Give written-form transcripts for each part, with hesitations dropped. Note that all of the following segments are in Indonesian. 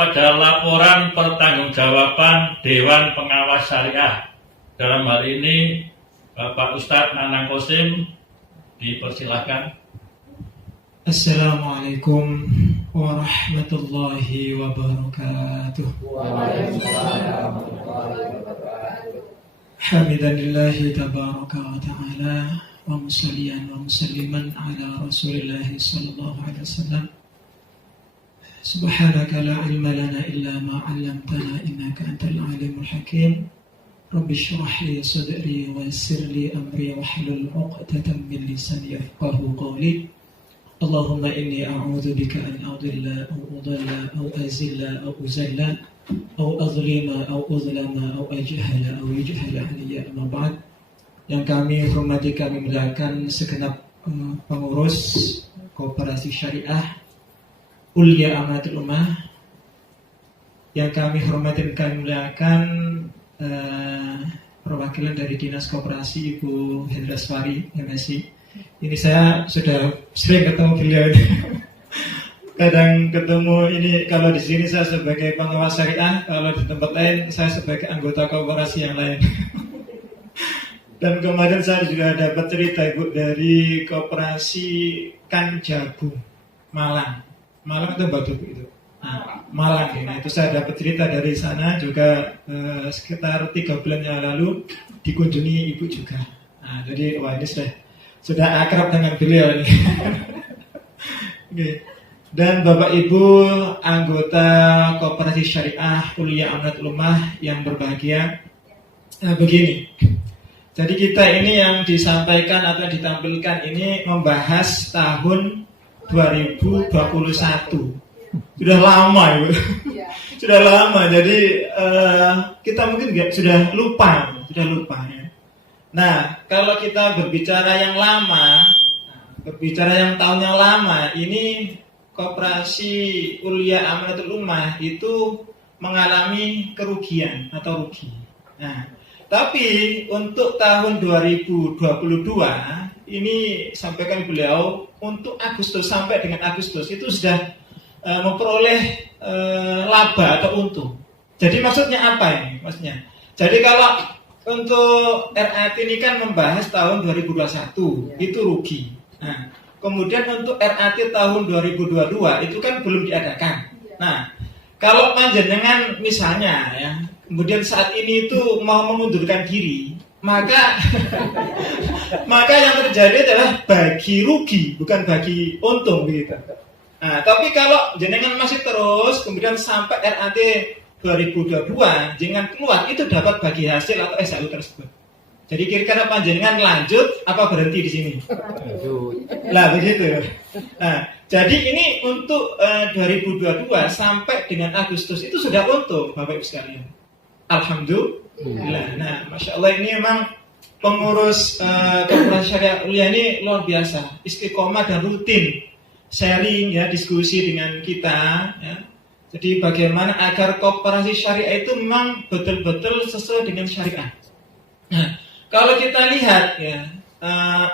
pada laporan pertanggungjawaban Dewan Pengawas Syariah. Dalam hal ini Bapak Ustadz Nanang Qasim, dipersilakan. Assalamualaikum warahmatullahi wabarakatuh. Waalaikumsalam warahmatullahi wabarakatuh. Hamidanillahi tabaraka wa ta'ala wa musalliyan wa musalliman ala rasulillahi sallallahu alaihi wasallam. Subhanaka la ilma lana illa ma 'allamtana innaka antal alimul hakim. Rabbi shrah li sadri wa yassir li amri wahlul 'uqdatam min lisani yafqahu qawli. Allahumma inni a'udzu bika an adilla aw udalla aw azilla aw uzalla aw azlima aw uzlama aw ajhala aw yujhala alayya amma ba'd. Yang kami hormati, kami muliakan segenap pengurus Koperasi Syariah Ulia Amanatul Ummah, yang kami hormati dan kami muliakan perwakilan dari Dinas Koperasi Ibu Hendraswari MSI. Ini saya sudah sering ketemu beliau ini. Kadang ketemu ini, kalau di sini saya sebagai pengawas syariah, kalau di tempat lain saya sebagai anggota koperasi yang lain. Dan kemarin saya juga dapat cerita Ibu dari Koperasi Kanjabu Malang. Malang itu Batu itu. Nah, Malang ini. Itu saya dapat cerita dari sana juga sekitar 3 bulan yang lalu dikunjungi Ibu juga. Nah, jadi wah ini sudah akrab dengan beliau ini. Okay. Dan Bapak Ibu anggota Koperasi Syariah Ulia Amanatul Ummah yang berbahagia. Begini. Jadi kita ini yang disampaikan atau ditampilkan ini membahas tahun 2021. Sudah lama Ibu. Sudah lama. Jadi kita mungkin sudah lupa ya. Nah, kalau kita berbicara yang lama, berbicara yang tahun yang lama, ini Koperasi Ulia Amanatul Ummah itu mengalami kerugian atau rugi. Nah, tapi untuk tahun 2022 ini sampaikan beliau untuk Agustus sampai dengan Agustus itu sudah memperoleh laba atau untung. Jadi maksudnya apa ini? Jadi kalau untuk RAT ini kan membahas tahun 2021 itu rugi. Nah, kemudian untuk RAT tahun 2022 itu kan belum diadakan. Nah, kalau panjenengan misalnya ya, kemudian saat ini itu mau mengundurkan diri, maka yang terjadi adalah bagi rugi, bukan bagi untung begitu. Nah, tapi kalau jenengan masih terus, kemudian sampai RAT 2022, jangan keluar, itu dapat bagi hasil atau SHU tersebut. Jadi kira-kira panjenengan lanjut apa berhenti di sini? Lah begitu. Nah, jadi ini untuk 2022 sampai dengan Agustus itu sudah untung, Bapak Ibu sekalian. Alhamdulillah. Nah, Masya Allah ini memang pengurus Koperasi Syariah Ulia ini luar biasa, istiqomah dan rutin sharing ya, diskusi dengan kita ya. Jadi bagaimana agar Koperasi Syariah itu memang betul-betul sesuai dengan syariah. Nah, kalau kita lihat ya,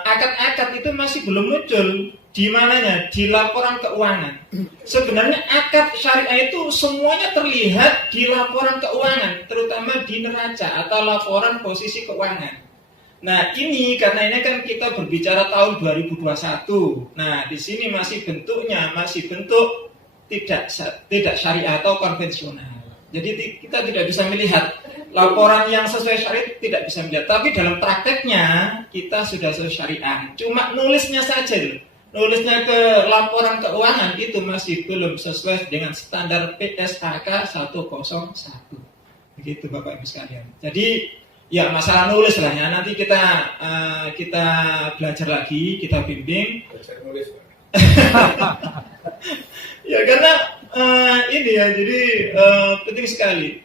akad-akad itu masih belum muncul di mananya, di laporan keuangan. Sebenarnya akad syariah itu semuanya terlihat di laporan keuangan, terutama di neraca atau laporan posisi keuangan. Nah, ini karena ini kan kita berbicara tahun 2021. Nah, di sini masih bentuknya masih bentuk tidak syariah atau konvensional. Jadi kita tidak bisa melihat laporan yang sesuai syariah, tidak bisa melihat. Tapi dalam prakteknya kita sudah sesuai syariah. Cuma nulisnya saja loh. Nulisnya ke laporan keuangan itu masih belum sesuai dengan standar PSAK 101. Begitu Bapak Ibu sekalian. Jadi ya masalah nulis lah ya. Nanti kita belajar lagi, kita bimbing. Belajar nulis. Ya karena ini ya, jadi penting sekali.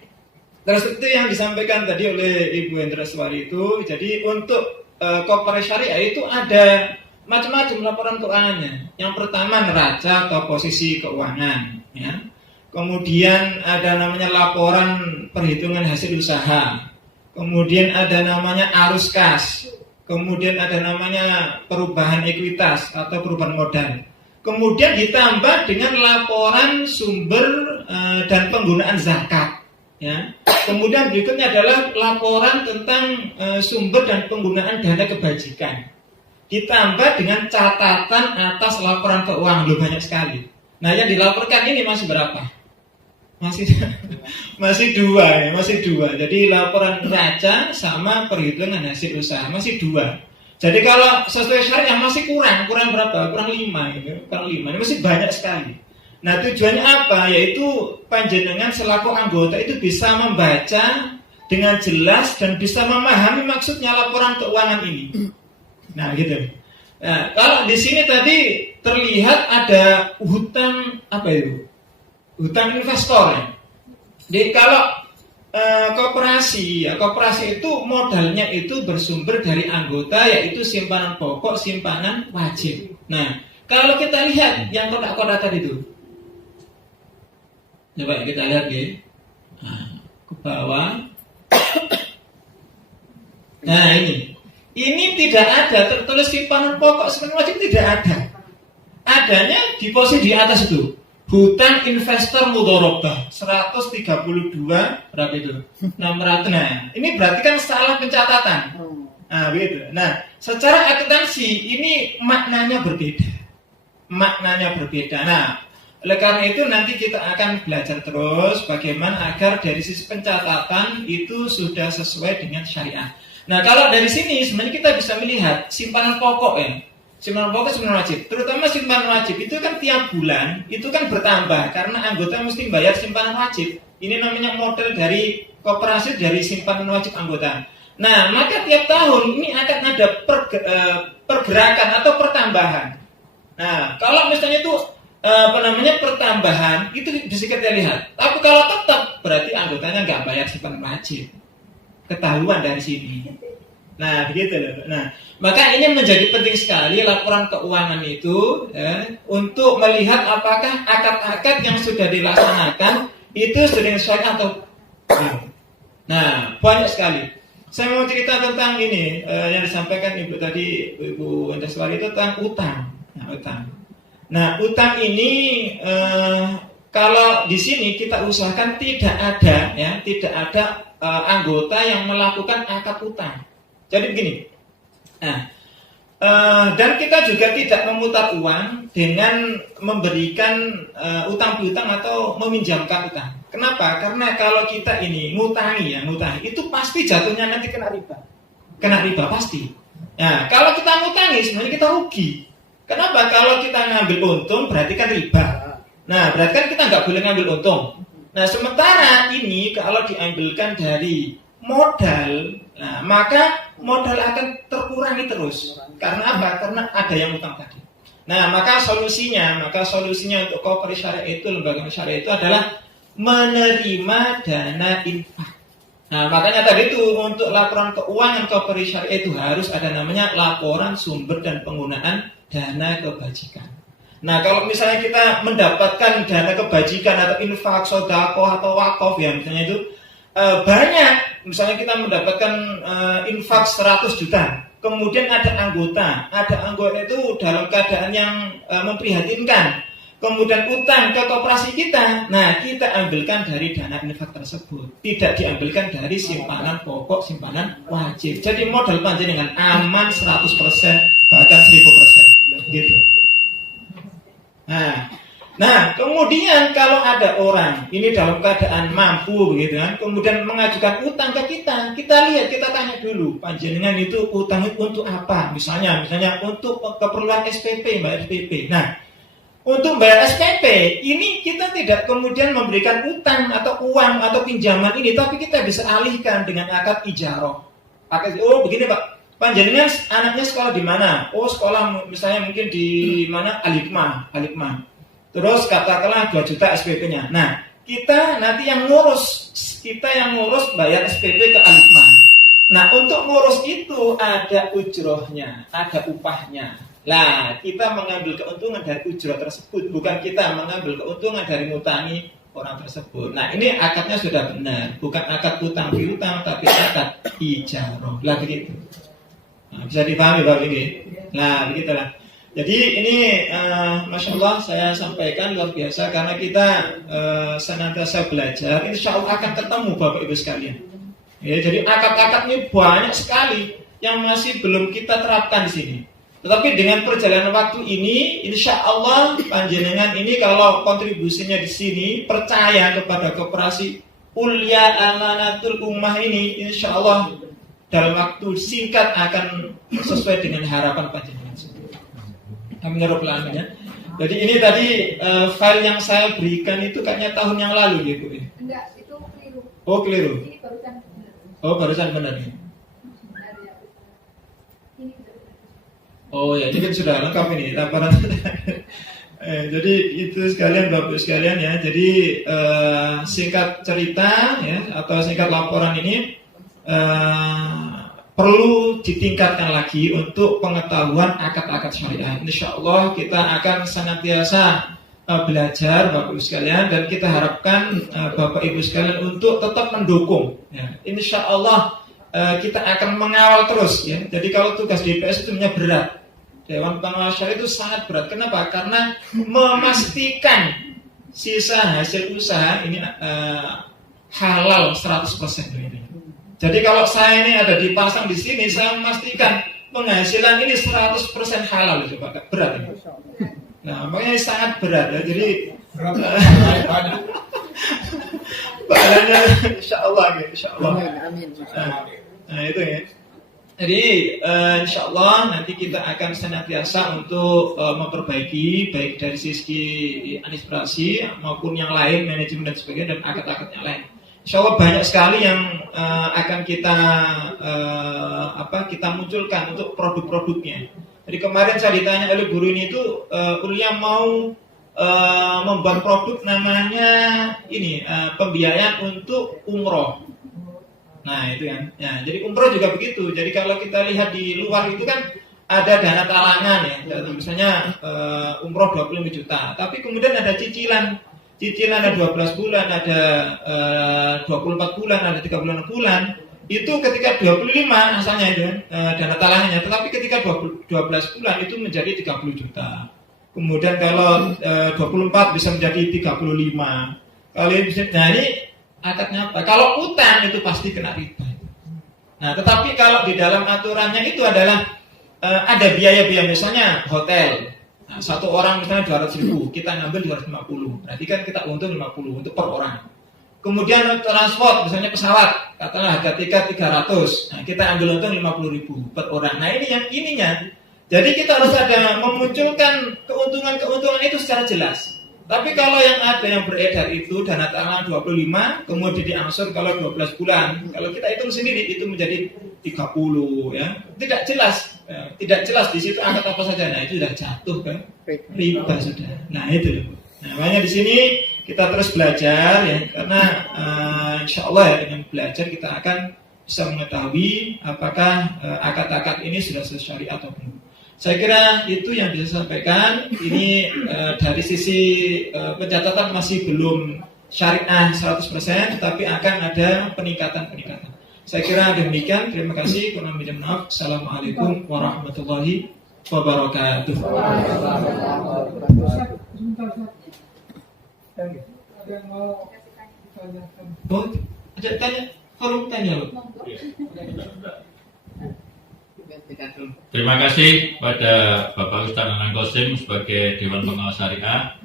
Terus itu yang disampaikan tadi oleh Ibu Hendraswari itu, jadi untuk Koperasi Syariah itu ada macam-macam laporan keuangannya. Yang pertama neraca atau posisi keuangan, ya. Kemudian ada namanya laporan perhitungan hasil usaha. Kemudian ada namanya arus kas. Kemudian ada namanya perubahan ekuitas atau perubahan modal. Kemudian ditambah dengan laporan sumber dan penggunaan zakat. Ya. Kemudian berikutnya adalah laporan tentang sumber dan penggunaan dana kebajikan. Ditambah dengan catatan atas laporan keuangan. Loh, banyak sekali. Nah, yang dilaporkan ini masih berapa? Masih dua. Jadi laporan neraca sama perhitungan hasil usaha masih dua. Jadi kalau sesuai syariah masih kurang berapa? Kurang 5 gitu. Kurang 5. Ini masih banyak sekali. Nah, tujuannya apa? Yaitu panjenengan selaku anggota itu bisa membaca dengan jelas dan bisa memahami maksudnya laporan keuangan ini. Nah, gitu. Nah, kalau di sini tadi terlihat ada hutang apa itu? Hutang investor ya. Jadi kalau koperasi itu modalnya itu bersumber dari anggota, yaitu simpanan pokok, simpanan wajib. Nah, kalau kita lihat yang kotak-kotak tadi itu, coba kita lihat ya, ke bawah. Nah, ini tidak ada tertulis simpanan pokok, simpanan wajib tidak ada. Adanya di posisi di atas itu. Hutang investor mudharabah 132 berapa itu? 600. Nah, ini berarti kan salah pencatatan. Nah, begitu. Nah, secara akuntansi ini maknanya berbeda. Nah, oleh karena itu nanti kita akan belajar terus bagaimana agar dari sisi pencatatan itu sudah sesuai dengan syariah. Nah, kalau dari sini sebenarnya kita bisa melihat simpanan pokok ya. Simpanan pokok, simpanan wajib. Terutama simpanan wajib itu kan tiap bulan itu kan bertambah karena anggota mesti bayar simpanan wajib. Ini namanya model dari koperasi dari simpanan wajib anggota. Nah, maka tiap tahun ini akan ada pergerakan atau pertambahan. Nah, kalau misalnya itu pertambahan itu bisa kita lihat. Tapi kalau tetap berarti anggotanya nggak bayar simpanan wajib. Ketahuan dari sini. Nah, begitu loh. Nah, maka ini menjadi penting sekali laporan keuangan itu untuk melihat apakah akad-akad yang sudah dilaksanakan itu sudah sesuai atau belum. Nah, banyak sekali. Saya mau cerita tentang ini yang disampaikan Ibu tadi, Ibu Endaswari itu tentang utang. Nah, utang ini kalau di sini kita usahakan tidak ada anggota yang melakukan akad utang. Jadi begini, dan kita juga tidak memutar uang dengan memberikan utang piutang atau meminjamkan utang. Kenapa? Karena kalau kita ini ngutangi, itu pasti jatuhnya nanti kena riba pasti. Nah, kalau kita ngutangi sebenarnya kita rugi. Kenapa? Kalau kita ngambil untung berarti kan riba. Nah, berarti kan kita nggak boleh ngambil untung. Nah, sementara ini kalau diambilkan dari modal, nah, maka modal akan terkurangi terus. Karena apa? Karena ada yang utang tadi. Nah, maka solusinya untuk koperasi syariah itu, lembaga syariah itu adalah menerima dana infak. Nah, makanya tadi itu untuk laporan keuangan koperasi syariah itu harus ada namanya laporan sumber dan penggunaan dana kebajikan. Nah, kalau misalnya kita mendapatkan dana kebajikan atau infak, sedekah atau wakaf ya misalnya itu banyak, misalnya kita mendapatkan infak 100 juta, kemudian ada anggota itu dalam keadaan yang memprihatinkan, kemudian utang ke koperasi kita, nah kita ambilkan dari dana infak tersebut, tidak diambilkan dari simpanan pokok, simpanan wajib. Jadi modal panjenengan aman 100%, bahkan 1000%, gitu. Nah, kemudian kalau ada orang ini dalam keadaan mampu begitu kan, kemudian mengajukan utang ke kita lihat, kita tanya dulu, panjenengan itu utang untuk apa? Misalnya untuk keperluan SPP, bayar SPP. Nah, untuk bayar SPP ini kita tidak kemudian memberikan utang atau uang atau pinjaman ini, tapi kita bisa alihkan dengan akad ijarah. Oh, begini Pak, panjenengan anaknya sekolah di mana? Oh, sekolah misalnya mungkin di mana? Al-Hikmah. Terus katakanlah 2 juta SPP-nya. Nah, kita nanti yang ngurus bayar SPP ke Al-Hikmah. Nah, untuk ngurus itu ada ujrohnya, ada upahnya. Nah, kita mengambil keuntungan dari ujroh tersebut, bukan kita mengambil keuntungan dari ngutangi orang tersebut. Nah, ini akadnya sudah benar, bukan akad utang piutang, tapi akad ijarah. Lah begitu. Nah, bisa dipahami Bapak ini? Nah, begitulah. Jadi ini Masya Allah saya sampaikan luar biasa karena kita senantiasa belajar, insya Allah akan ketemu Bapak Ibu sekalian. Ya, jadi akad-akad ini banyak sekali yang masih belum kita terapkan di sini. Tetapi dengan perjalanan waktu ini, insya Allah panjenengan ini kalau kontribusinya di sini percaya kepada koperasi Ulya Amanatul Ummah ini, insya Allah dalam waktu singkat akan sesuai dengan harapan panjenengan. Amin ya rabbal alamin ya. Jadi ini tadi file yang saya berikan itu kayaknya tahun yang lalu ya Bu. Enggak, itu keliru. Oh keliru. Ini barusan benar. Oh barusan benar. Ini benar. Oh ya, ini kan sudah lengkap ini laporan. Jadi itu sekalian Bapak sekalian ya. Jadi singkat cerita ya atau singkat laporan ini perlu ditingkatkan lagi untuk pengetahuan akad-akad syariah. Insya Allah kita akan senantiasa belajar Bapak Ibu sekalian dan kita harapkan Bapak Ibu sekalian untuk tetap mendukung. Ya. Insya Allah kita akan mengawal terus ya. Jadi kalau tugas DPS itu berat. Dewan Pengawas Syariah itu sangat berat. Kenapa? Karena memastikan sisa hasil usaha ini halal 100% ini. Jadi kalau saya ini ada dipasang di sini, saya memastikan penghasilan ini 100% halal itu Pak. Berat ini. Nah, makanya sangat berat ya. Jadi pahalanya insya Allah ya, insya Allah. Amin. Nah itu ya. Jadi insya Allah nanti kita akan senantiasa untuk memperbaiki baik dari sisi administrasi maupun yang lain, manajemen dan sebagainya dan akad-akad yang lain. Insya Allah banyak sekali yang akan kita munculkan untuk produk-produknya. Jadi kemarin saya ditanya oleh guru ini itu Ulia mau membuat produk namanya ini pembiayaan untuk umroh. Nah itu kan, ya, jadi umroh juga begitu. Jadi kalau kita lihat di luar itu kan ada dana talangan ya, misalnya umroh 25 juta, tapi kemudian ada cicilan ada 12 bulan, ada 24 bulan, ada 36 bulan. Itu ketika 25 asalnya itu dana talangannya, tetapi ketika 12 bulan itu menjadi 30 juta. Kemudian kalau 24 bisa menjadi 35. Kalau bisa, nah ini akadnya apa? Kalau utang itu pasti kena riba. Nah, tetapi kalau di dalam aturannya itu adalah ada biaya-biaya misalnya hotel. Nah, satu orang misalnya 200.000, kita ngambil 250. Berarti kan kita untung 50 untuk per orang. Kemudian transport misalnya pesawat, katakanlah harga tiket 300. Nah, kita ambil untung 50.000 per orang. Nah, ini yang ininya. Jadi kita harus ada memunculkan keuntungan-keuntungan itu secara jelas. Tapi kalau yang ada yang beredar itu dana talangan 25, kemudian diangsur kalau 12 bulan. Kalau kita hitung sendiri itu menjadi 30 ya. Tidak jelas. Ya, tidak jelas di situ angkat apa saja. Nah, itu sudah jatuh kan riba sudah. Nah, itu loh. Nah, makanya di sini kita terus belajar ya karena insya Allah ya dengan belajar kita akan bisa mengetahui apakah akad-akad ini sudah sesuai atau belum. Saya kira itu yang bisa saya sampaikan. Ini dari sisi pencatatan masih belum syariah 100%, tapi akan ada peningkatan-peningkatan. Saya kira demikian. Terima kasih. Kurang lebih maaf. Assalamualaikum warahmatullahi wabarakatuh. Oh, ada tanya? Kalau tanya loh. Terima kasih pada Bapak Ustaz Nanang Qasim sebagai Dewan Pengawas Syariah.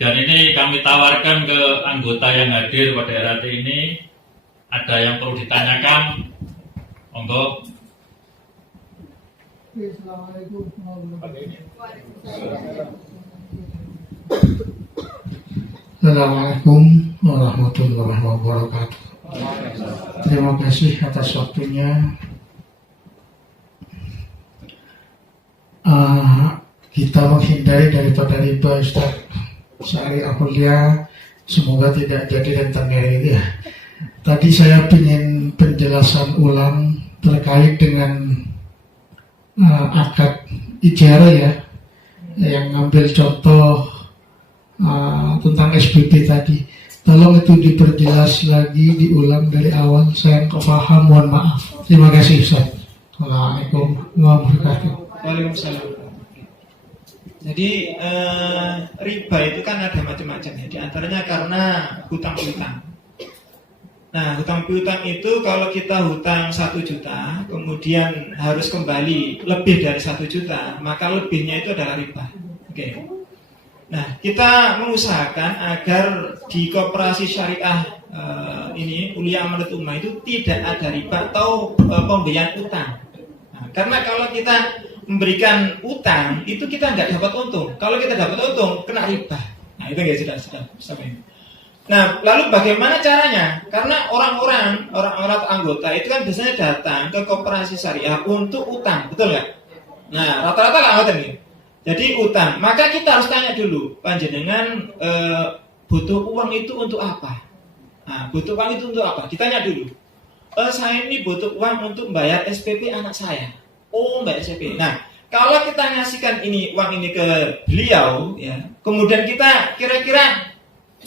Dan ini kami tawarkan ke anggota yang hadir pada RAT ini, ada yang perlu ditanyakan, monggo. Assalamualaikum warahmatullahi wabarakatuh. Terima kasih atas waktunya. Kita menghindari daripada riba, Ustaz. Syariah kuliah semoga tidak jadi rentenir gitu ya. Tadi saya ingin penjelasan ulang terkait dengan akad ijarah ya, yang ngambil contoh tentang SPP tadi. Tolong itu diperjelas lagi, diulang dari awal. Saya kepaham, mohon maaf. Terima kasih Ustaz. Assalamualaikum warahmatullahi wabarakatuh. Waalaikumsalam. Jadi riba itu kan ada macam-macam ya. Di antaranya karena hutang piutang. Nah, hutang piutang itu kalau kita hutang 1 juta, kemudian harus kembali lebih dari 1 juta, maka lebihnya itu adalah riba. Oke. Nah, kita mengusahakan agar di koperasi syariah ini Aulia Amanat Ummah itu tidak ada riba atau pemberian utang. Nah, karena kalau kita memberikan utang itu kita nggak dapat untung. Kalau kita dapat untung kena riba. Nah, itu nggak sudah sampai ini. Nah, lalu bagaimana caranya? Karena orang-orang anggota itu kan biasanya datang ke koperasi syariah untuk utang, betul nggak? Nah, rata-rata nggak ngoten nih. Jadi utang, maka kita harus tanya dulu, panjenengan butuh uang itu untuk apa? Nah, butuh uang itu untuk apa? Ditanya dulu. Saya ini butuh uang untuk membayar SPP anak saya. Oh, bayar SPP. Nah, kalau kita ngasihkan uang ini ke beliau, ya, kemudian kita kira-kira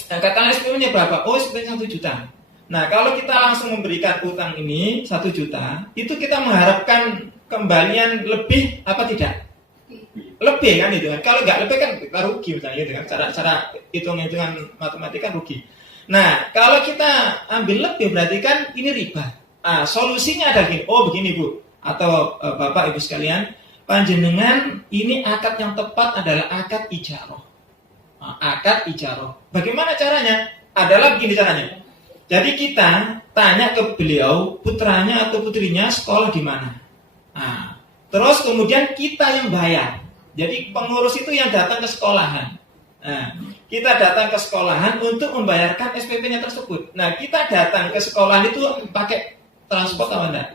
katakanlah SPP-nya berapa? Oh, SPP-nya 1 juta. Nah, kalau kita langsung memberikan utang ini 1 juta, itu kita mengharapkan kembalian lebih apa tidak? Lebih kan itu kan. Kalau nggak lebih kan kita rugi misalnya gitu kan. Cara hitungan matematika rugi. Nah, kalau kita ambil lebih berarti kan ini riba. Solusinya adalah gini. Oh, begini Bu atau Bapak Ibu sekalian, panjenengan ini akad yang tepat adalah akad ijarah. Akad ijarah. Bagaimana caranya? Adalah begini caranya. Jadi kita tanya ke beliau, putranya atau putrinya sekolah di mana. Terus kemudian kita yang bayar. Jadi pengurus itu yang datang ke sekolahan. Kita datang ke sekolahan untuk membayarkan SPP-nya tersebut. Nah, kita datang ke sekolahan itu pakai transport apa enggak?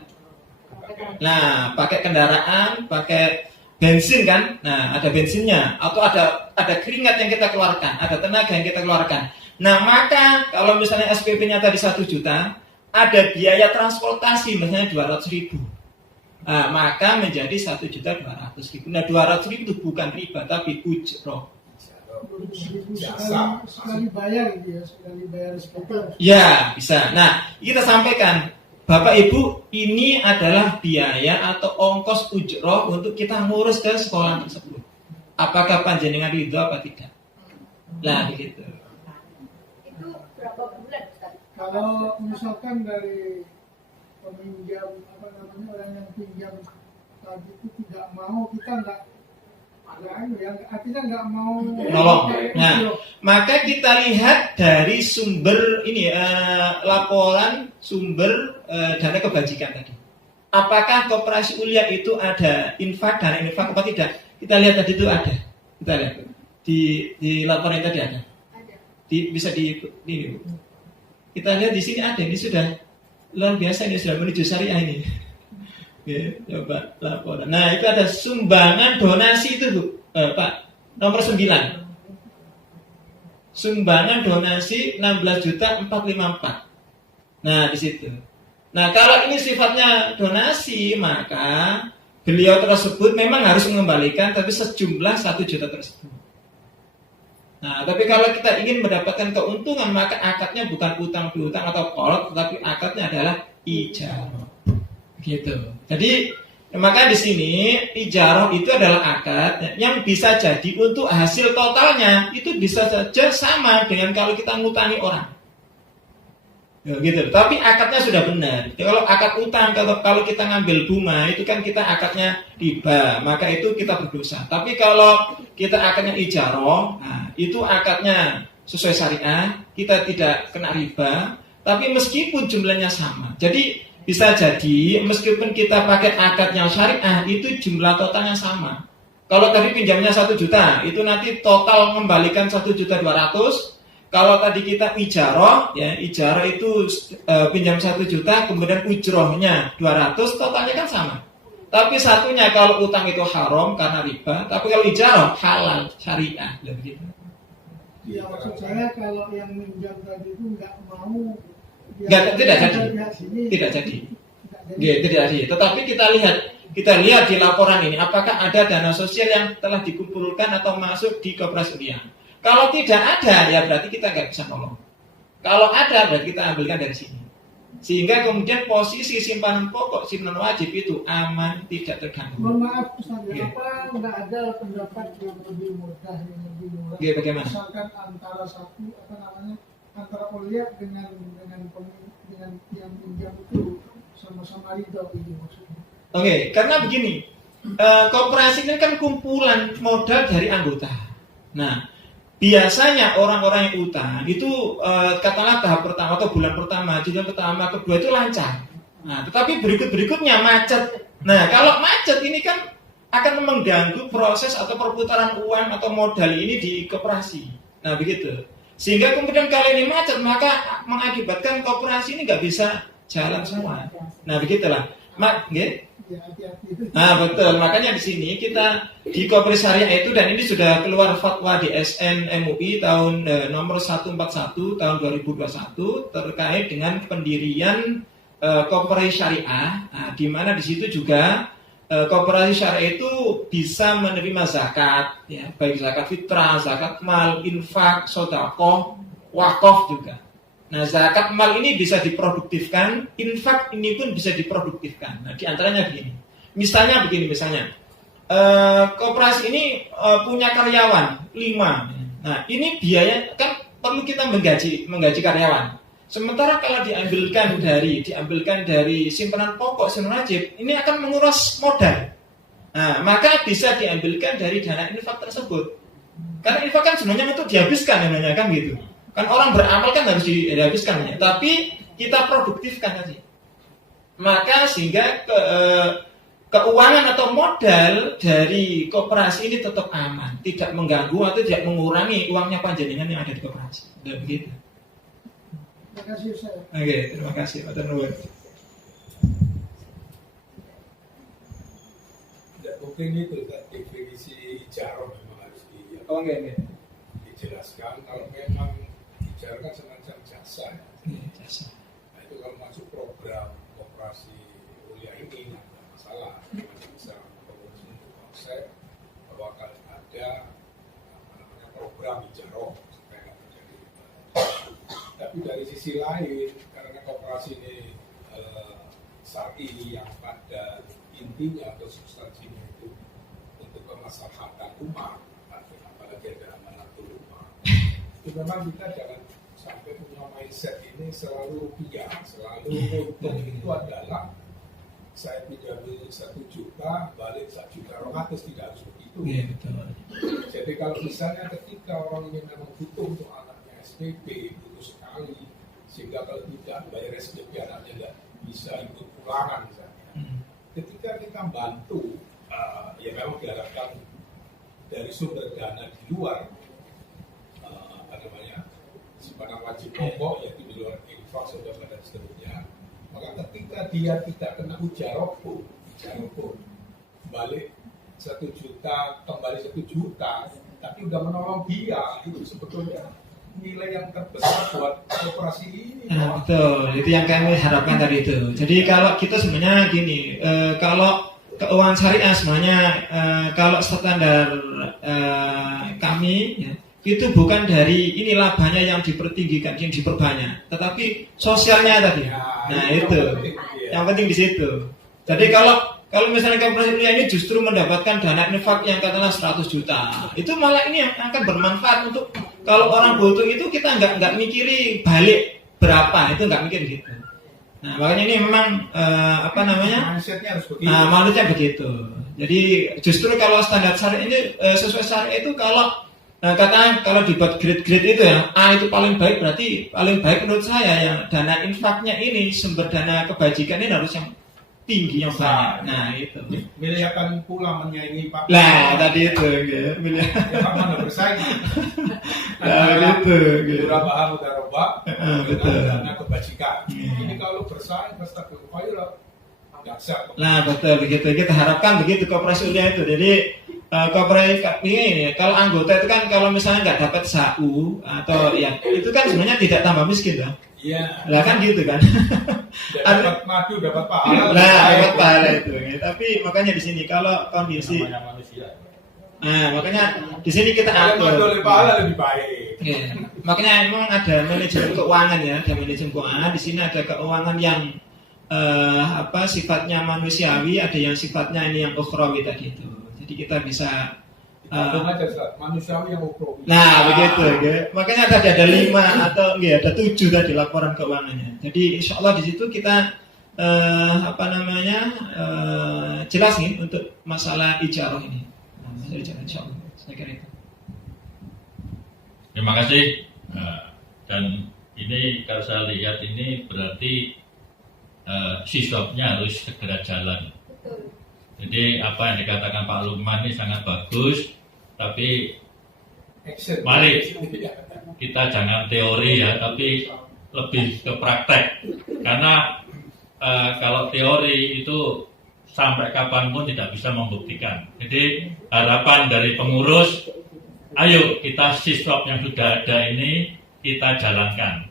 Nah, pakai kendaraan, pakai bensin kan? Nah, ada bensinnya atau ada keringat yang kita keluarkan, ada tenaga yang kita keluarkan. Nah, maka kalau misalnya SPP-nya tadi 1 juta, ada biaya transportasi misalnya 200.000. Nah, maka menjadi 1.200.000. Nah, 200.000 itu bukan riba tapi ujroh. Sekali bayar gitu ya, sekali bayar SPP. Ya, bisa. Nah, kita sampaikan Bapak Ibu, ini adalah biaya atau ongkos ujroh untuk kita ngurus ke sekolah tersebut. Apakah panjenengan ridho apa tidak? Nah, begitu. Itu berapa bulan, Ustaz? Kalau misalkan dari peminjam orang yang pinjam tadi itu tidak mau, kita nggak artinya nggak mau nolong. Nah, maka kita lihat dari sumber ini laporan sumber dana kebajikan tadi. Apakah koperasi Aulia itu ada dana infak apa tidak? Kita lihat tadi itu ada. Kita lihat di laporan tadi ada. Bisa ini. Kita lihat di sini ada. Ini sudah luar biasa, ini sudah menuju syariah ini. Oke, coba laporan. Nah, itu ada sumbangan donasi itu Bu, Pak, nomor 9. Sumbangan donasi 16.454. Nah, di situ. Nah, kalau ini sifatnya donasi, maka beliau tersebut memang harus mengembalikan tapi sejumlah 1 juta tersebut. Nah, tapi kalau kita ingin mendapatkan keuntungan, maka akadnya bukan utang piutang atau kolot, tetapi akadnya adalah ijarah. Gitu. Jadi maka di sini ijarah itu adalah akad yang bisa jadi untuk hasil totalnya itu bisa saja sama dengan kalau kita ngutangi orang. Ya, gitu. Tapi akadnya sudah benar. Kalau akad utang, kalau kita ngambil bunga itu kan kita akadnya riba, maka itu kita berdosa. Tapi kalau kita akadnya ijarah, nah, itu akadnya sesuai syariah, kita tidak kena riba, tapi meskipun jumlahnya sama. Jadi bisa jadi meskipun kita pakai akadnya syariah itu jumlah totalnya sama. Kalau tadi pinjamnya 1 juta, itu nanti total mengembalikan 1.200.000. Kalau tadi kita ijarah, ya ijarah itu pinjam 1 juta, kemudian ujrohnya 200, totalnya kan sama. Tapi satunya kalau utang itu haram karena riba, tapi kalau ijarah halal syariah, begitu. Ya, maksud saya kalau yang minjam tadi itu nggak mau. Tidak jadi. Tetapi kita lihat di laporan ini apakah ada dana sosial yang telah dikumpulkan atau masuk di koperasi Aulia. Kalau tidak ada, ya berarti kita nggak bisa nolong. Kalau ada, berarti kita ambilkan dari sini. Sehingga kemudian posisi simpanan pokok, simpanan wajib itu aman, tidak terganggu. Mohon maaf Ustaz, Oke. apa nggak ada pendapat yang lebih mudah, yang lebih murah? Oke, bagaimana? Misalkan antara satu antara kuliah dengan yang pinjam itu sama-sama ridho ini maksudnya. Oke, karena begini, koperasi ini kan kumpulan modal dari anggota. Nah, biasanya orang-orang yang utang itu katakanlah tahap pertama atau bulan pertama, bulan pertama, kedua itu lancar. Nah, tetapi berikutnya macet. Nah, kalau macet ini kan akan mengganggu proses atau perputaran uang atau modal ini di koperasi. Nah, begitu. Sehingga kemudian kalau ini macet, maka mengakibatkan koperasi ini nggak bisa jalan semua. Nah, begitulah. Nggih? Ya, hati-hati itu. Nah, betul. Makanya di sini kita di Koperasi Syariah itu, dan ini sudah keluar fatwa di SN MUI tahun nomor 141 tahun 2021 terkait dengan pendirian Koperasi Syariah. Nah, di mana di situ juga Koperasi Syariah itu bisa menerima zakat, ya, baik zakat fitrah, zakat mal, infak, sedekah, wakaf juga. Nah, zakat mal ini bisa diproduktifkan, infak ini pun bisa diproduktifkan. Nah, diantaranya begini. Misalnya, koperasi ini punya karyawan 5. Nah, ini biaya kan perlu kita menggaji karyawan. Sementara kalau diambilkan dari simpanan pokok, simpanan wajib, ini akan menguras modal. Nah, maka bisa diambilkan dari dana infak tersebut. Karena infak kan sebenarnya untuk dihabiskan namanya kan gitu. Kan orang beramal kan harus dihabiskan ya. Tapi kita produktifkan tadi. Maka sehingga keuangan atau modal dari koperasi ini tetap aman, tidak mengganggu atau tidak mengurangi uangnya panjenengan yang ada di koperasi. Dan begitu. Terima kasih Ustaz. Oke, terima kasih Pak Nuwun. Tidak mungkin itu definisi ijarah memang harus dijelaskan. Kalau memang ijarah kan semacam jasa ya. Jasa. Nah, itu kalau masuk program koperasi kuliah ini nggak ada masalah. Masih bisa mengurus untuk konsep bahwa kalau ada program ijarah supaya nggak terjadi. Tapi dari sisi lain, karena koperasi ini syar'i yang pada intinya atau substansinya itu untuk kemaslahatan umat, apalagi ada amanatul umat, itu memang kita jangan sampai punya mindset ini selalu rupiah, selalu untung. Itu adalah saya pinjam 1 juta, balik 1,2 juta, tidak harus begitu. Iya, betul. Jadi kalau misalnya ketika orang ini memang butuh untuk anaknya SPP, butuh sekali, sehingga kalau tidak bayar SPP anaknya nggak bisa ikut pulangan misalnya. Ketika kita bantu, ya memang diharapkan dari sumber dana di luar simpanan wajib pokok, yaitu di luar infak, saudara dan seterusnya. Maka ketika dia tidak kena ujarah pun balik 1 juta, kembali 1 juta, tapi udah menolong dia, itu sebetulnya nilai yang terbesar buat koperasi ini. Nah, betul, itu yang kami harapkan tadi itu. Jadi kalau kita sebenarnya gini, kalau keuangan syariah sebenarnya kalau standar kami ya, itu bukan dari ini labanya yang dipertinggikan, yang diperbanyak, tetapi sosialnya tadi. Nah, itu yang penting di situ. Jadi kalau misalnya koperasi kuliah ini justru mendapatkan dana infak yang katakanlah 100 juta, itu malah ini yang akan bermanfaat untuk kalau orang butuh itu kita nggak mikiri balik berapa, itu nggak mikir gitu. Nah, makanya ini memang mindsetnya harus begitu. Nah, mindsetnya begitu. Jadi justru kalau standar syariah ini sesuai syariah itu katanya kalau dibuat grade-grade itu ya, A itu paling baik, berarti paling baik menurut saya yang dana infaknya ini, sumber dana kebajikan ini harus yang tinggi, yang banyak. Nah, itu. Miliakan pula menyaingi Pak. Lah, tadi itu ya, Ya, mana bersaing. Nah, itu gitu. Berapa hal udah robak, betul. dana kebajikan. Ini kalau bersaing, pasti nggak bisa. Nah, betul begitu. Kita harapkan begitu koperasi kuliah itu. Jadi koperasi ini kalau anggota itu kan kalau misalnya nggak dapat SAU atau ya itu kan sebenarnya tidak tambah miskin lah. Iya. Lah kan gitu kan. Dapat madu, dapat pahala. Nah, dapat pahala itu. Tapi makanya di sini kalau kondisi Nah, makanya di sini kita Kalau atur. modal pahala lebih baik. Iya. Makanya memang ada manajemen keuangan ya, ada manajemen keuangan. Di sini ada keuangan yang sifatnya manusiawi, ada yang sifatnya ini yang ukhrawi tadi itu. Jadi kita bisa Hitung aja Ustaz, manusiawi yang ukhrawi. begitu ya. Makanya tadi ada 5 atau ada 7 tadi laporan keuangannya. Jadi insya Allah di situ kita jelas nih untuk masalah ijarah ini. Nah, masalah ijarah insya Allah. Saya kira itu. Terima kasih. Dan ini kalau saya lihat ini berarti siswapnya harus segera jalan. Betul. Jadi apa yang dikatakan Pak Lukman ini sangat bagus, tapi Action. mari kita jangan teori ya, tapi lebih ke praktek. Karena kalau teori itu sampai kapanpun tidak bisa membuktikan. Jadi harapan dari pengurus, ayo kita siswap yang sudah ada ini kita jalankan.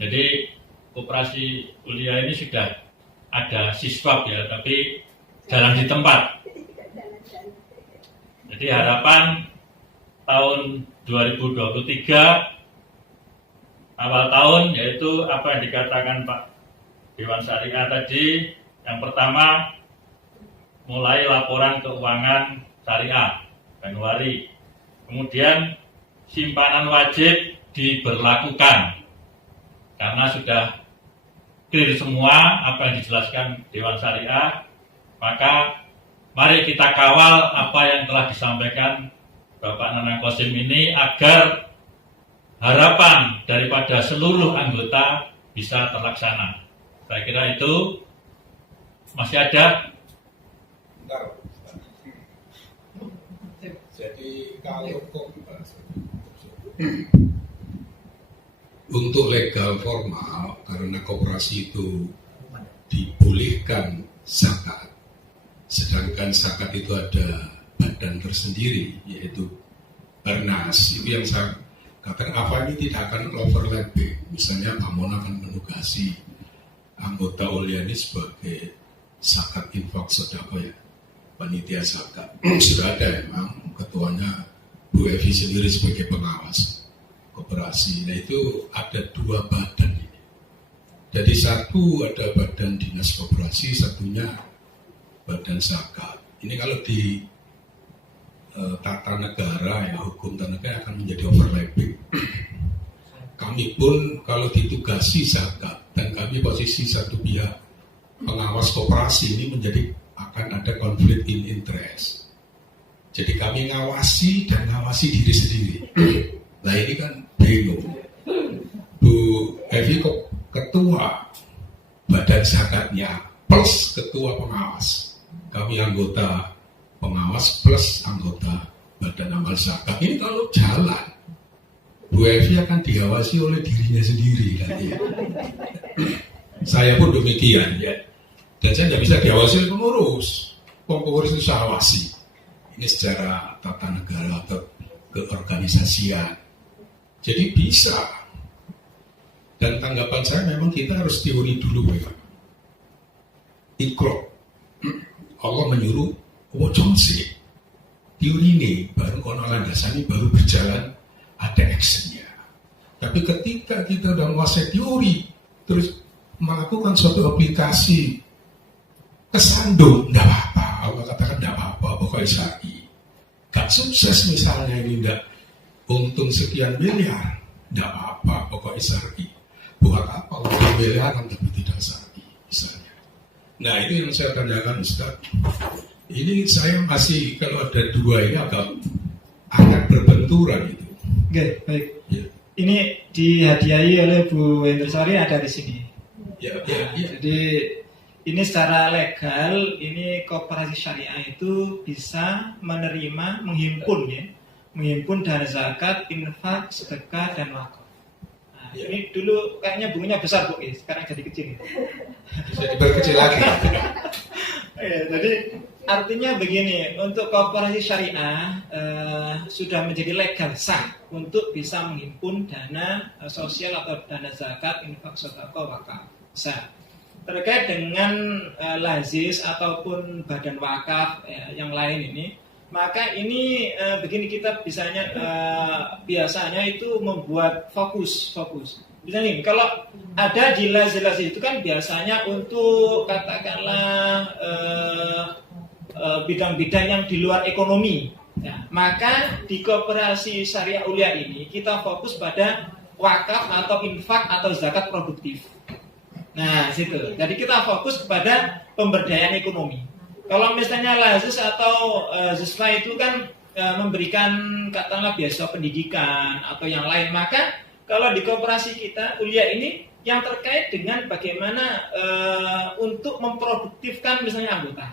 Jadi koperasi kuliah ini sudah ada siswap ya, tapi jalan di tempat. Jadi harapan tahun 2023 awal tahun yaitu apa yang dikatakan Pak Dewan Syariah tadi. Yang pertama, mulai laporan keuangan syariah Januari. Kemudian simpanan wajib diberlakukan karena sudah clear semua apa yang dijelaskan Dewan Syariah. Maka mari kita kawal apa yang telah disampaikan Bapak Nanang Qasim ini agar harapan daripada seluruh anggota bisa terlaksana. Saya kira itu. Masih ada? Bentar. Jadi kalau untuk legal formal, karena koperasi itu dibolehkan zakat, sedangkan zakat itu ada badan tersendiri, yaitu Pernas. Itu yang saya katakan, apa ini tidak akan overlapping. Misalnya Pak Mon akan menugasi anggota Uliani sebagai zakat infak sedekah ya, panitia zakat. Sudah ada memang ketuanya Bu Evi sendiri sebagai pengawas koperasi. Nah itu ada 2 badan ini. Jadi satu ada badan dinas koperasi, satunya badan zakat. Ini kalau di tata negara ya, hukum tata negara akan menjadi overlapping. Kami pun kalau ditugasi zakat dan kami posisi satu pihak pengawas koperasi, ini menjadi akan ada konflik in interest. Jadi kami ngawasi dan ngawasi diri sendiri. Nah ini kan bingung. Bu Evi kok ketua badan zakatnya plus ketua pengawas. Kami anggota pengawas plus anggota badan amal zakat. Ini kalau jalan, Bu Evi akan diawasi oleh dirinya sendiri nanti. Saya pun demikian ya. Dan saya tidak bisa diawasi oleh pengurus. Pengurus itu saya awasi. Ini secara tata negara atau keorganisasian. Jadi bisa. Dan tanggapan saya memang kita harus teori dulu ya. Ikro. Allah menyuruh wajong sih. Teori ini baru kono landasannya baru berjalan, ada actionnya. Tapi ketika kita udah menguasai teori, terus melakukan suatu aplikasi kesandung, enggak apa-apa. Allah katakan enggak apa-apa, pokoknya syar'i. Gak sukses misalnya ini enggak untung sekian miliar, enggak apa-apa, pokoknya syar'i. Buat apa untung miliaran tapi tidak syar'i misalnya. Nah itu yang saya tanyakan Ustaz. Ini saya masih kalau ada 2 ini agak berbenturan itu. Oke, baik. Ya. Ini dihadiahi oleh Bu Hendreswari ada di sini. Ya. Jadi ini secara legal, ini koperasi syariah itu bisa menerima, menghimpun dana zakat, infak, sedekah, dan wakaf. Nah, Ya. ini dulu kayaknya bunganya besar Bu, sekarang jadi kecil. Bisa diperkecil lagi. Ya, jadi artinya begini, untuk koperasi syariah sudah menjadi legal sah untuk bisa menghimpun dana sosial atau dana zakat, infak, sedekah, wakaf. Sah. Terkait dengan lazis ataupun badan wakaf yang lain ini, Maka ini begini, kita biasanya itu membuat fokus. Misalnya nih, kalau ada di las itu kan biasanya untuk katakanlah bidang-bidang yang di luar ekonomi. Ya, maka di Koperasi Syariah Ulia ini kita fokus pada wakaf atau infak atau zakat produktif. Nah, situ. Jadi kita fokus kepada pemberdayaan ekonomi. Kalau misalnya lazis atau zisma itu kan memberikan katakanlah beasiswa pendidikan atau yang lain, maka kalau di koperasi kita Ulia ini yang terkait dengan bagaimana untuk memproduktifkan misalnya anggota.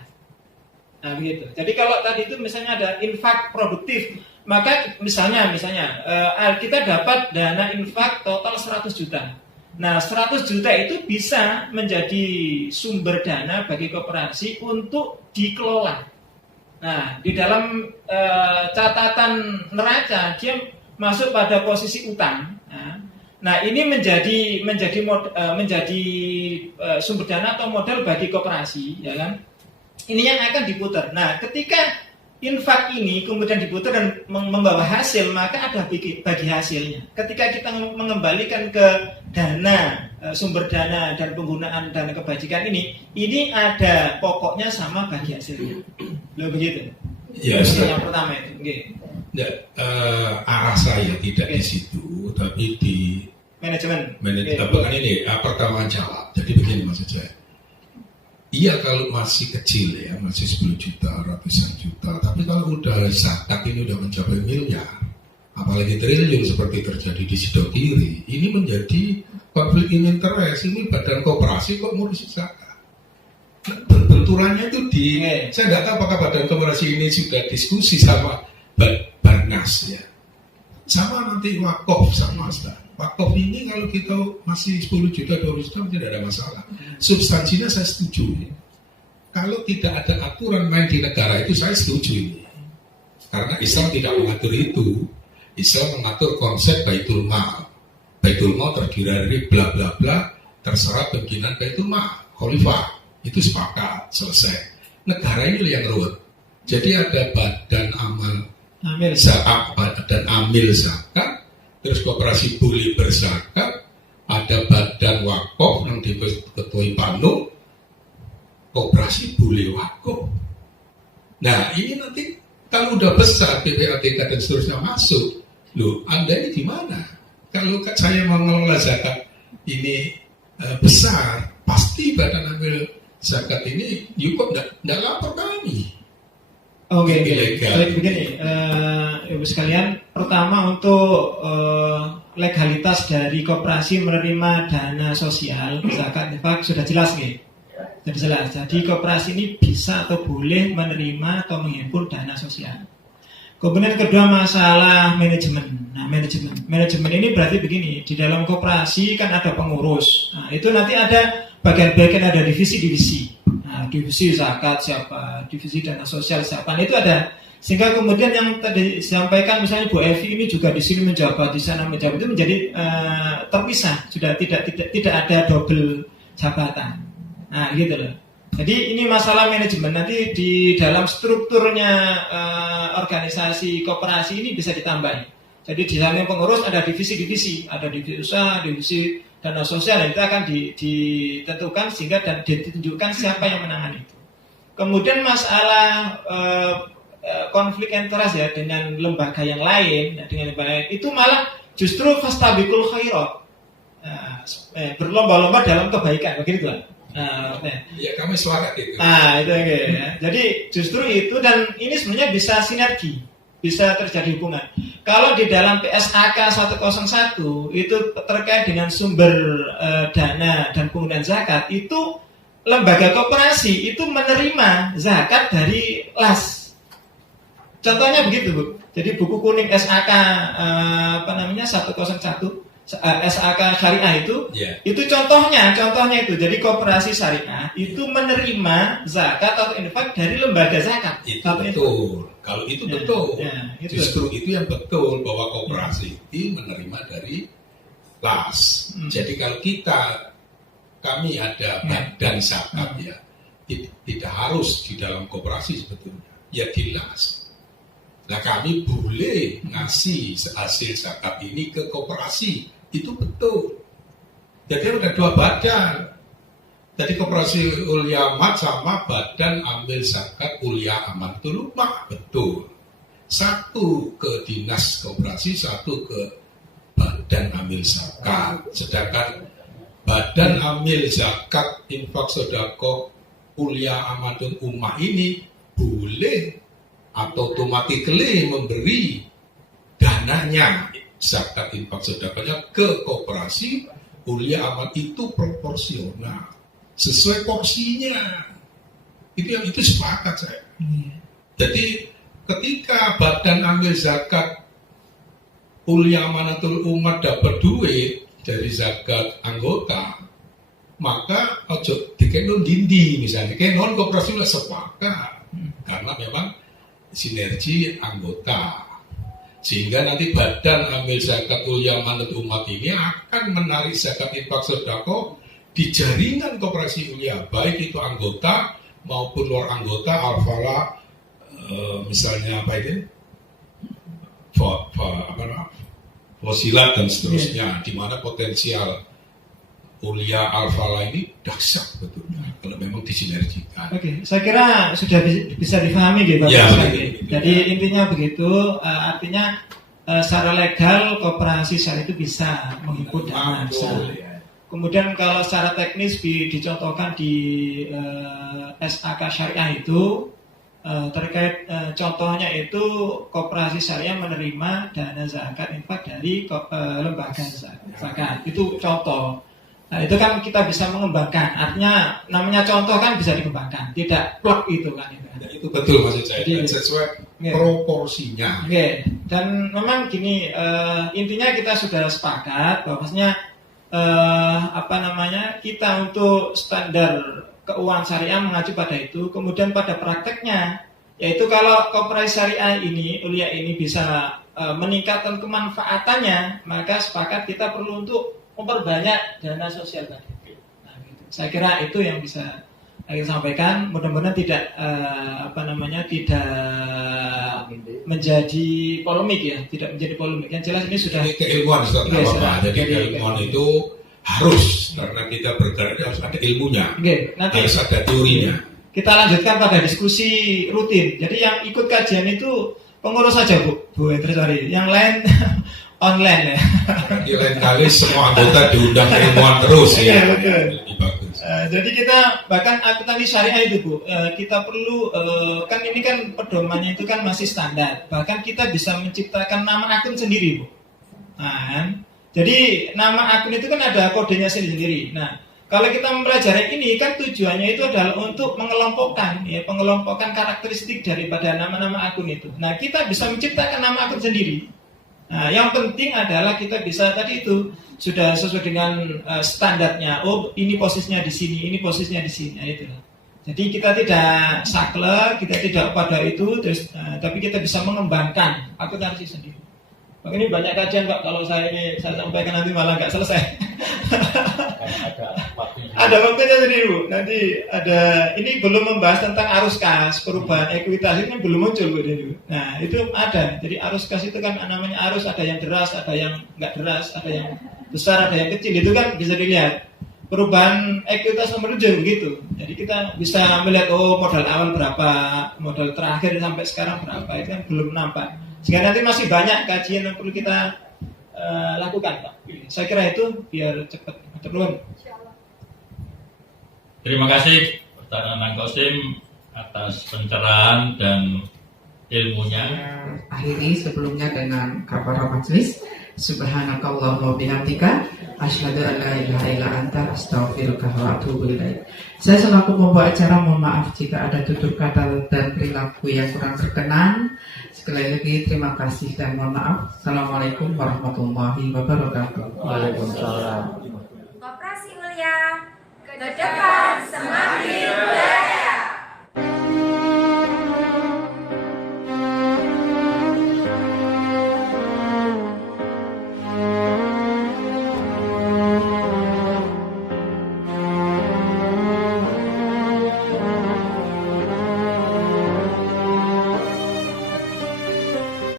Nah, begitu. Jadi kalau tadi itu misalnya ada infak produktif, maka misalnya kita dapat dana infak total 100 juta. Nah, 100 juta itu bisa menjadi sumber dana bagi koperasi untuk dikelola. Nah, di dalam catatan neraca dia masuk pada posisi utang. Nah, ini menjadi sumber dana atau modal bagi koperasi, ya kan? Ini yang akan diputar. Nah, ketika infak ini kemudian diputar dan membawa hasil, maka ada bagi hasilnya. Ketika kita mengembalikan ke dana, sumber dana dan penggunaan dana kebajikan ini ada pokoknya sama bagi hasilnya. Loh, begitu. Ya, yang pertama itu. Okay. Arah saya tidak di situ, tapi di manajemen. Bukan ini, pertama jawab. Jadi begini maksud saya. Iya, kalau masih kecil ya, masih 10 juta, ratusan juta. Tapi kalau udah zakat ini udah mencapai miliar, apalagi triliun seperti terjadi di Sidokiri, ini menjadi konflik interest. Ini badan koperasi kok ngurus zakat. Benturannya itu saya nggak tahu apakah badan koperasi ini sudah diskusi sama Barnas ya. Sama nanti wakaf sama Ustaz. Wakaf ini kalau kita masih 10 juta, 20 juta tidak ada masalah. Substansinya saya setuju. Kalau tidak ada aturan main di negara itu saya setuju ini. Karena Islam tidak mengatur itu. Islam mengatur konsep Baitul Mal. Baitul Mal terdiri dari bla bla bla, terserah pimpinan Baitul Mal, khalifah. Itu sepakat, selesai. Negara ini yang ruwet. Jadi ada badan amal zakat, badan amil zakat, terus koperasi boleh berzakat, ada badan wakaf yang diketuai Panu, koperasi boleh wakaf. Nah, ini nanti kalau udah besar PPATK dan seterusnya masuk, loh, Anda ini di mana? Kalau saya mau mengelola zakat ini besar, pasti badan amil zakat ini kok enggak lapor kami. Oke. Baik, begini, Ibu sekalian, pertama untuk legalitas dari koperasi menerima dana sosial zakat infak sudah jelas nih. Sudah jelas. Jadi koperasi ini bisa atau boleh menerima atau menghimpun dana sosial. Kemudian kedua masalah manajemen. Nah, manajemen ini berarti begini, di dalam koperasi kan ada pengurus. Nah, itu nanti ada bagian-bagian, ada divisi-divisi. Nah, divisi zakat siapa, divisi dana sosial siapa, nah, itu ada. Sehingga kemudian yang tadi disampaikan misalnya Bu Evi ini juga di sini menjabat, di sana menjabat, itu menjadi terpisah, sudah tidak ada double jabatan. Nah, gitu loh. Jadi ini masalah manajemen, nanti di dalam strukturnya organisasi koperasi ini bisa ditambahin. Jadi di samping pengurus ada divisi-divisi, ada divisi usaha, divisi dana sosial, dan itu akan ditentukan sehingga dan ditunjukkan siapa yang menangani itu. Kemudian masalah konflik interest ya dengan lembaga yang lain, itu malah justru fastabiqul khairat, berlomba-lomba dalam kebaikan, begitu lah. Ya, kami sepakat itu. Nah, itu ya. Jadi justru itu, dan ini sebenarnya bisa sinergi, bisa terjadi hubungan. Kalau di dalam PSAK 101 itu terkait dengan sumber dana dan penggunaan zakat, itu lembaga koperasi itu menerima zakat dari LAS. Contohnya begitu, Bu. Jadi buku kuning SAK 101 SAK syariah itu contohnya itu. Jadi koperasi syariah itu menerima zakat atau infak dari lembaga zakat. Itu betul. Kalau itu betul. Itu. Justru itu yang betul, bahwa koperasi itu menerima dari LAS. Jadi kalau kami ada badan zakat ya, tidak harus di dalam koperasi sebetulnya. Ya di LAS. Nah kami boleh ngasih hasil zakat ini ke koperasi, itu betul. Jadi ada 2 badan. Jadi koperasi Ulia Amat sama badan ambil zakat Ulia Amatul Ummah, betul. Satu ke dinas koperasi, satu ke badan ambil zakat. Sedangkan badan ambil zakat infak sedekah Ulia Amatul Ummah ini boleh atau automatically memberi dananya zakat infak sedekahnya ke koperasi Ulia Amat, itu proporsional sesuai porsinya. Itu sepakat saya. Jadi ketika badan ambil zakat Ulia Amanatul Umat dapat duit dari zakat anggota, maka ojo dikenon dindi misalnya, kenon koperasi udah sepakat karena memang sinergi anggota, sehingga nanti badan ambil zakat Ulia Amanatul Umat ini akan menarik zakat infak sedekah di jaringan koperasi Ulia, baik itu anggota maupun luar anggota, al-falah, misalnya apa itu, Wasilat dan seterusnya, di mana potensial Ulia al-falah ini dahsyat betul kalau memang disinergikan. Oke, saya kira sudah bisa difahami gitu Pak. Ya, jadi intinya begitu, artinya secara legal koperasi syariah itu bisa menghimpun dana. Kemudian kalau secara teknis dicontohkan di SAK syariah itu terkait contohnya itu koperasi syariah menerima dana zakat infak dari lembaga zakat. Itu contoh. Nah, itu kan kita bisa mengembangkan. Artinya namanya contoh kan bisa dikembangkan, tidak plug itu kan itu. Ya, itu betul maksud saya. Jadi, sesuai proporsinya. Dan memang gini, intinya kita sudah sepakat bahwasanya kita untuk standar keuangan syariah mengacu pada itu. Kemudian pada prakteknya, yaitu kalau koperasi syariah ini, Ulia ini bisa meningkatkan kemanfaatannya, maka sepakat kita perlu untuk memperbanyak dana sosial tadi. Nah, gitu. Saya kira itu yang bisa saya sampaikan. Mudah-mudahan tidak tidak menjadi polemik ya, tidak menjadi polemik. Yang jelas ini sudah keilmuan Ustaz, jadi keilmuan itu harus, karena kita bergerak harus ada ilmunya, nanti harus ada teorinya. Kita lanjutkan pada diskusi rutin. Jadi yang ikut kajian itu pengurus saja Bu Entreswari. Yang lain online ya. Di lain kali semua anggota diundang ilmuwan terus ya. Betul. Lebih bagus. Jadi kita bahkan akuntansi syariah itu Bu, kita perlu kan ini kan pedomannya itu kan masih standar. Bahkan kita bisa menciptakan nama akun sendiri Bu. Nah, jadi nama akun itu kan ada kodenya sendiri. Nah, kalau kita mempelajari ini kan tujuannya itu adalah untuk pengelompokan karakteristik daripada nama-nama akun itu. Nah, kita bisa menciptakan nama akun sendiri. Nah, yang penting adalah kita bisa tadi itu sudah sesuai dengan standarnya. Oh, ini posisinya di sini, ini posisinya di sini. Nah, itu. Jadi kita tidak saklek, kita tidak pada itu, terus, tapi kita bisa mengembangkan akuntansi sendiri. Pak, ini banyak kajian Pak. Kalau saya sampaikan nanti malah nggak selesai. Ada waktunya sendiri Bu. Nanti ada, ini belum membahas tentang arus kas, perubahan ekuitas ini belum muncul Bu. Nah itu ada. Jadi arus kas itu kan namanya arus, ada yang deras, ada yang nggak deras, ada yang besar, ada yang kecil. Itu kan bisa dilihat. Perubahan ekuitas nomor 7 begitu. Jadi kita bisa melihat modal awal berapa, modal terakhir sampai sekarang berapa. Itu kan belum nampak. Sehingga nanti masih banyak kajian yang perlu kita lakukan Pak. Saya kira itu biar cepat terlalu. Terima kasih Pertahanan Kosim atas pencerahan dan ilmunya. Akhiri sebelumnya dengan kafarat majelis. Subhanakallahumma bihamdika asyhadu an la ilaha illa anta astaghfiruka wa atubu ilaik. Saya selaku pembawa acara mohon maaf jika ada tutur kata dan perilaku yang kurang berkenan. Sekali lagi terima kasih dan mohon maaf. Assalamualaikum warahmatullahi wabarakatuh. Waalaikumsalam. Koperasi Ulia ke depan semakin jaya.